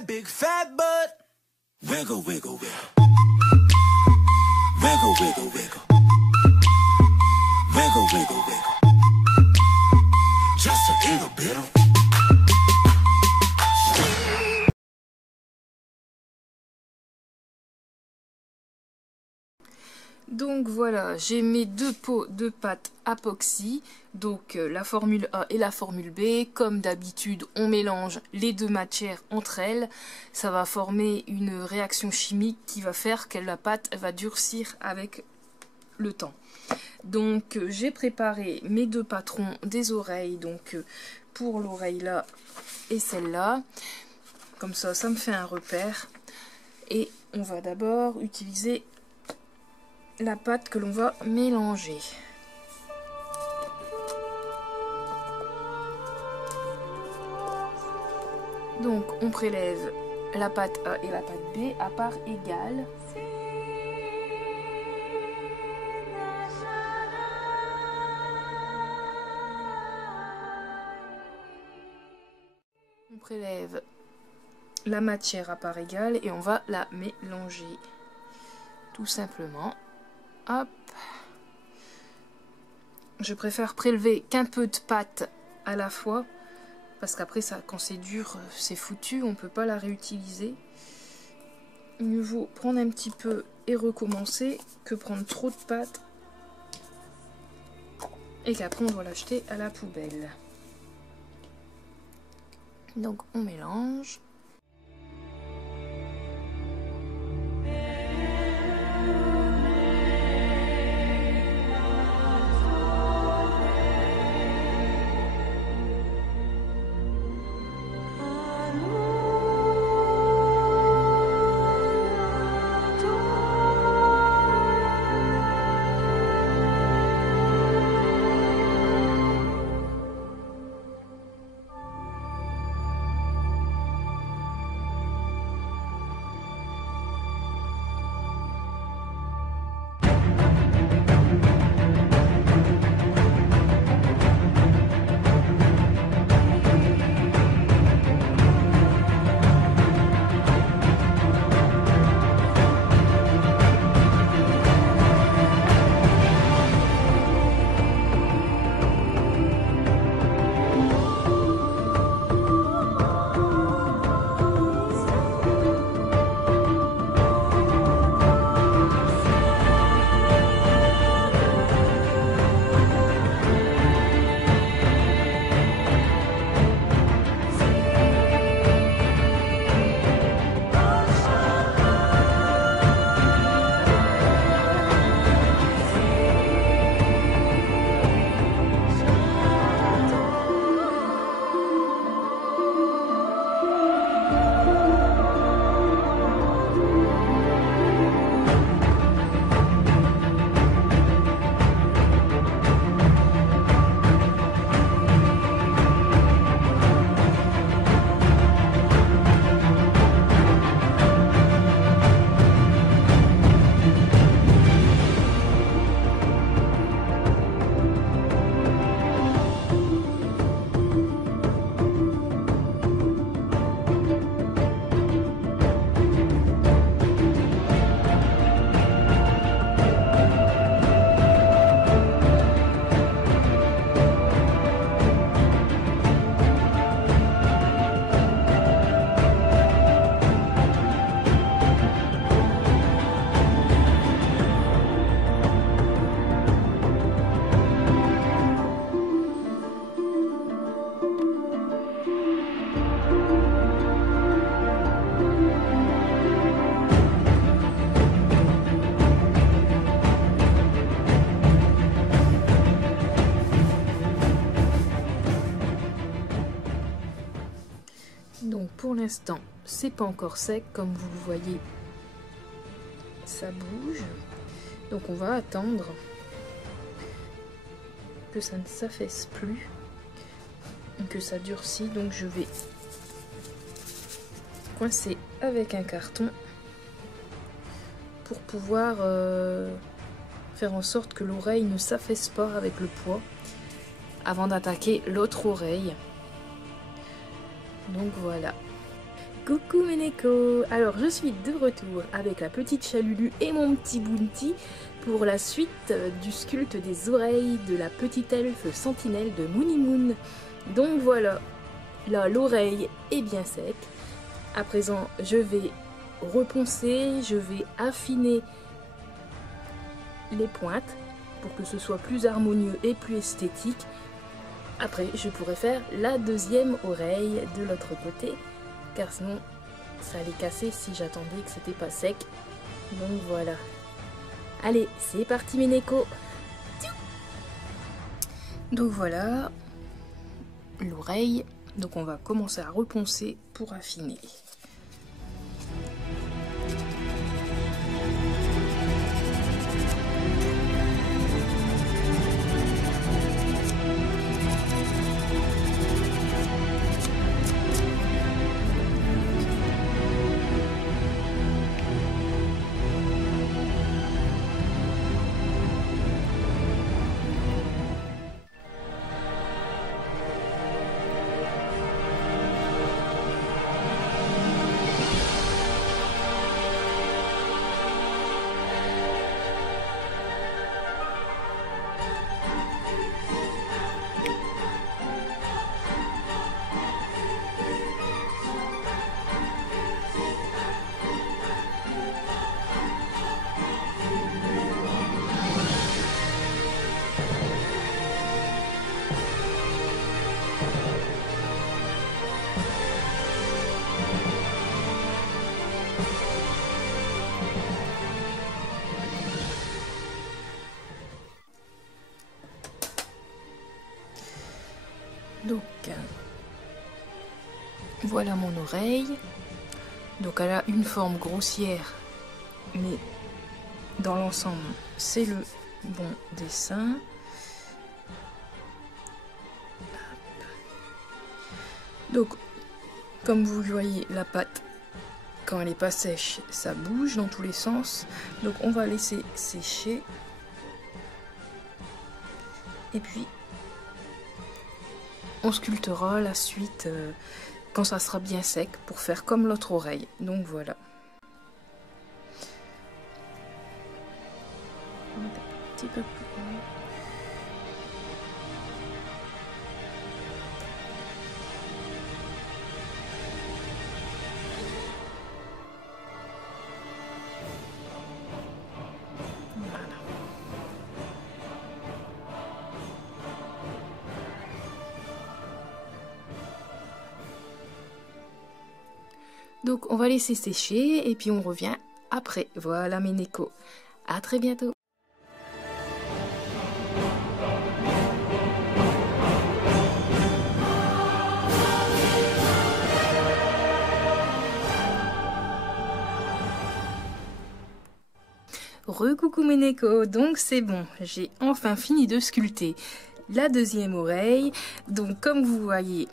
that big fat butt. Wiggle, wiggle, wiggle. Wiggle, wiggle, wiggle. Wiggle, wiggle, wiggle. Just a little bit of... Donc voilà, j'ai mes deux pots de pâte apoxy, donc la formule A et la formule B. Comme d'habitude, on mélange les deux matières entre elles. Ça va former une réaction chimique qui va faire que la pâte va durcir avec le temps. Donc j'ai préparé mes deux patrons des oreilles, donc pour l'oreille là et celle-là. Comme ça, ça me fait un repère. Et on va d'abord utiliser la pâte que l'on va mélanger. Donc on prélève la pâte A et la pâte B à part égale. On prélève la matière à part égale et on va la mélanger tout simplement. Hop. Je préfère prélever qu'un peu de pâte à la fois parce qu'après ça, quand c'est dur, c'est foutu, on peut pas la réutiliser. Mieux vaut prendre un petit peu et recommencer que prendre trop de pâte et qu'après on doit l'acheter à la poubelle. Donc on mélange. Donc pour l'instant, c'est pas encore sec, comme vous le voyez, ça bouge. Donc on va attendre que ça ne s'affaisse plus, que ça durcit. Donc je vais coincer avec un carton pour pouvoir faire en sorte que l'oreille ne s'affaisse pas avec le poids avant d'attaquer l'autre oreille. Donc voilà. Coucou Ménéco. Alors je suis de retour avec la petite Chalulu et mon petit Bounty pour la suite du sculpte des oreilles de la petite elfe sentinelle de Moonimoon. Donc voilà, là l'oreille est bien sec. À présent je vais reponcer, je vais affiner les pointes pour que ce soit plus harmonieux et plus esthétique. Après je pourrais faire la deuxième oreille de l'autre côté, car sinon ça allait casser si j'attendais que c'était pas sec. Donc voilà. Allez, c'est parti Ménéco. Donc voilà l'oreille. Donc on va commencer à reponcer pour affiner. Donc voilà mon oreille. Donc elle a une forme grossière, mais dans l'ensemble c'est le bon dessin. Donc comme vous voyez, la pâte quand elle n'est pas sèche ça bouge dans tous les sens, donc on va laisser sécher et puis on sculptera la suite quand ça sera bien sec pour faire comme l'autre oreille. Donc voilà. On va mettre un petit peu plus haut. Voilà. Donc on va laisser sécher et puis on revient après. Voilà Ménéco. À très bientôt. Recoucou Ménéco, donc c'est bon, j'ai enfin fini de sculpter la deuxième oreille. Donc comme vous voyez,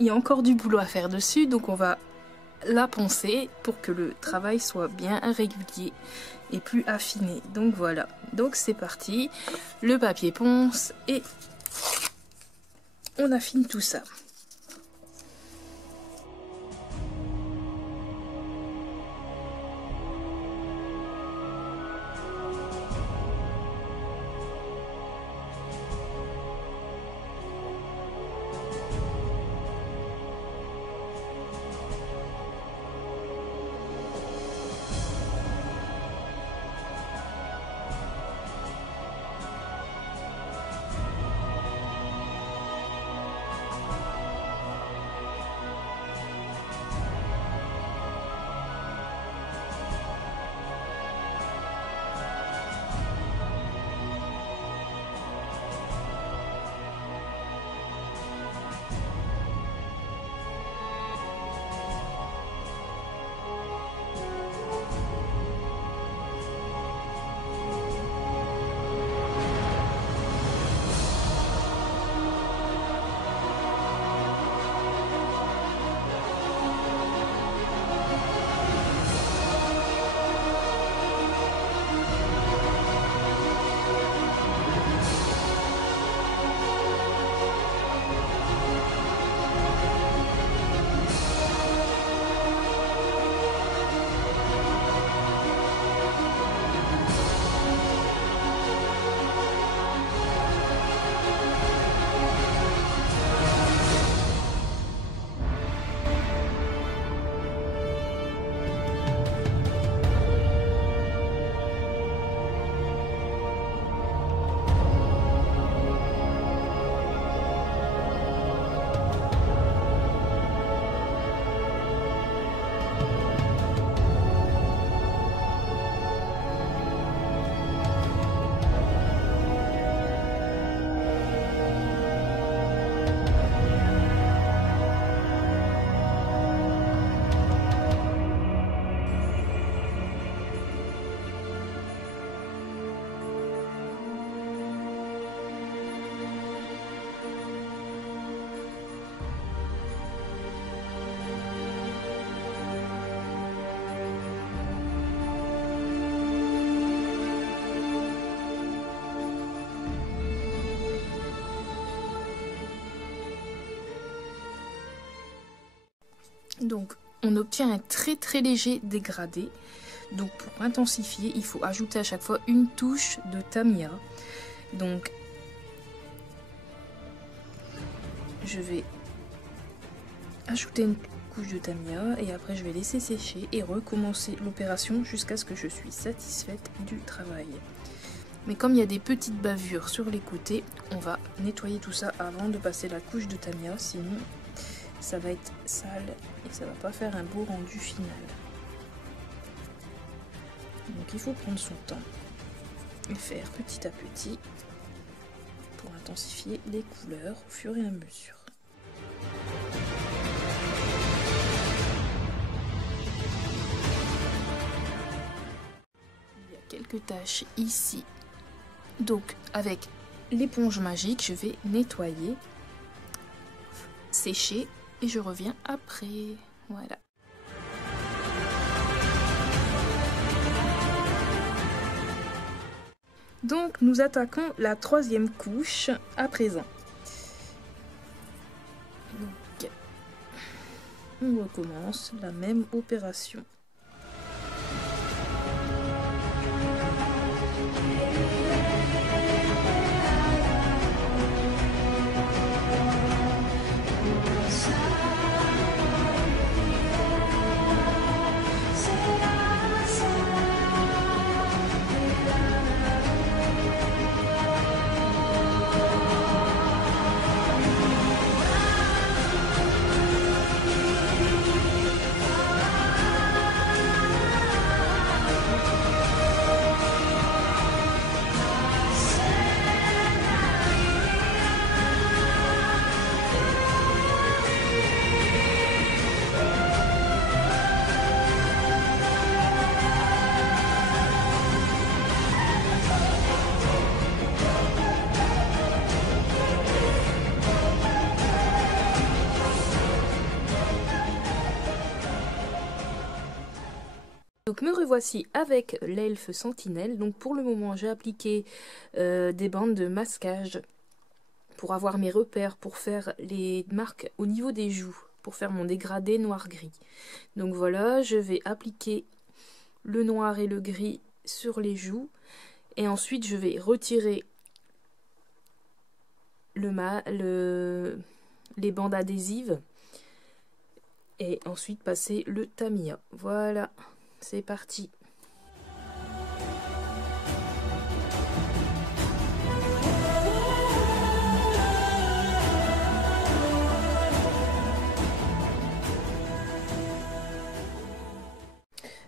il y a encore du boulot à faire dessus, donc on va la poncer pour que le travail soit bien régulier et plus affiné. Donc voilà, donc c'est parti, le papier ponce et on affine tout ça. Donc on obtient un très léger dégradé. Donc pour intensifier, il faut ajouter à chaque fois une touche de Tamiya. Donc je vais ajouter une couche de Tamiya et après je vais laisser sécher et recommencer l'opération jusqu'à ce que je suis satisfaite du travail. Mais comme il y a des petites bavures sur les côtés, on va nettoyer tout ça avant de passer la couche de Tamiya, sinon ça va être sale et ça va pas faire un beau rendu final. Donc il faut prendre son temps et faire petit à petit pour intensifier les couleurs au fur et à mesure. Il y a quelques taches ici. Donc avec l'éponge magique, je vais nettoyer, sécher et je reviens après. Voilà. Donc nous attaquons la troisième couche à présent. Donc on recommence la même opération. Donc me revoici avec l'elfe sentinelle. Donc pour le moment j'ai appliqué des bandes de masquage pour avoir mes repères, pour faire les marques au niveau des joues, pour faire mon dégradé noir-gris. Donc voilà, je vais appliquer le noir et le gris sur les joues et ensuite je vais retirer les bandes adhésives et ensuite passer le Tamiya. Voilà. C'est parti.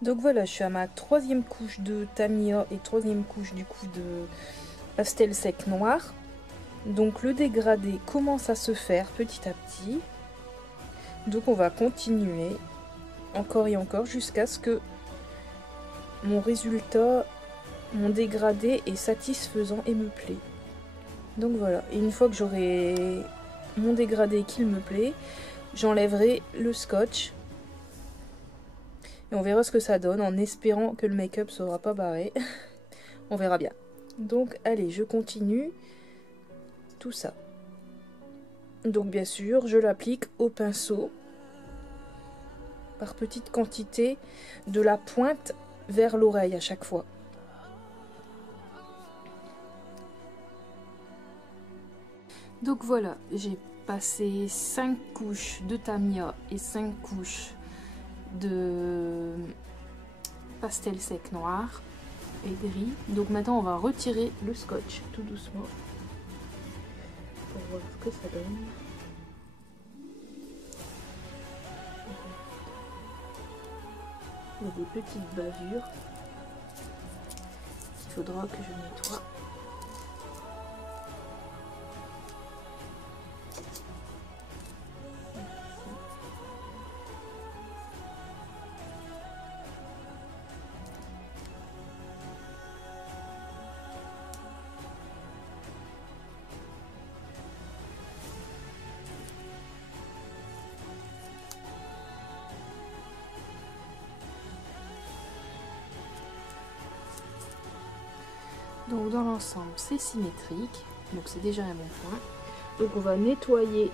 Donc voilà, je suis à ma troisième couche de Tamiya et troisième couche du coup de pastel sec noir. Donc le dégradé commence à se faire petit à petit. Donc on va continuer encore et encore jusqu'à ce que mon résultat, mon dégradé est satisfaisant et me plaît. Donc voilà, et une fois que j'aurai mon dégradé qu'il me plaît, j'enlèverai le scotch et on verra ce que ça donne en espérant que le make-up ne sera pas barré. On verra bien. Donc allez, je continue tout ça. Donc bien sûr, je l'applique au pinceau par petite quantité de la pointe vers l'oreille à chaque fois. Donc voilà, j'ai passé 5 couches de Tamiya et 5 couches de pastel sec noir et gris. Donc maintenant on va retirer le scotch tout doucement pour voir ce que ça donne. Il y a des petites bavures qu'il faudra que je nettoie. Donc dans l'ensemble c'est symétrique, donc c'est déjà un bon point. Donc on va nettoyer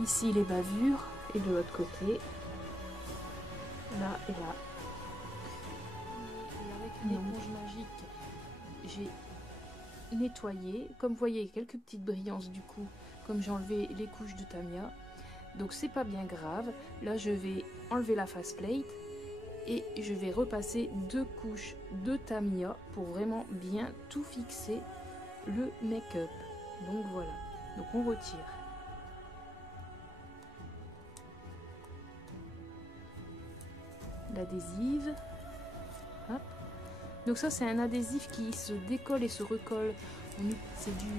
Ici les bavures et de l'autre côté, là et là. Et avec une éponge magique, j'ai nettoyé. Comme vous voyez, quelques petites brillances du coup, comme j'ai enlevé les couches de Tamiya. Donc c'est pas bien grave. Là je vais enlever la faceplate et je vais repasser 2 couches de Tamiya pour vraiment bien tout fixer le make-up. Donc voilà, donc on retire. L'adhésive. Hop. Donc ça c'est un adhésif qui se décolle et se recolle. C'est du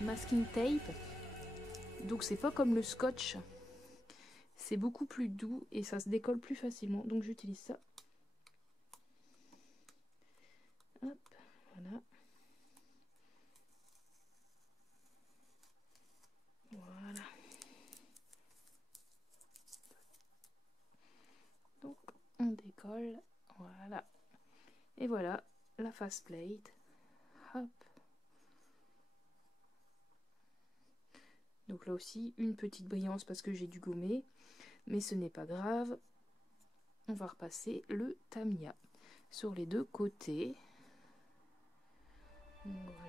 masking tape. Donc c'est pas comme le scotch. C'est beaucoup plus doux et ça se décolle plus facilement. Donc j'utilise ça. Hop, voilà. Voilà. Donc on décolle. Voilà. Et voilà la faceplate. Hop. Donc là aussi une petite brillance parce que j'ai dû gommer. Mais ce n'est pas grave. On va repasser le Tamiya sur les 2 côtés. Voilà.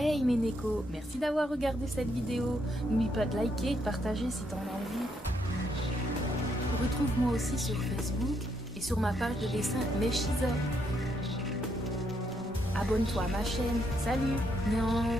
Hey mes Neko, merci d'avoir regardé cette vidéo. N'oublie pas de liker et de partager si t'en as envie. Retrouve-moi aussi sur Facebook et sur ma page de dessin Meshiza. Abonne-toi à ma chaîne. Salut. Nyan.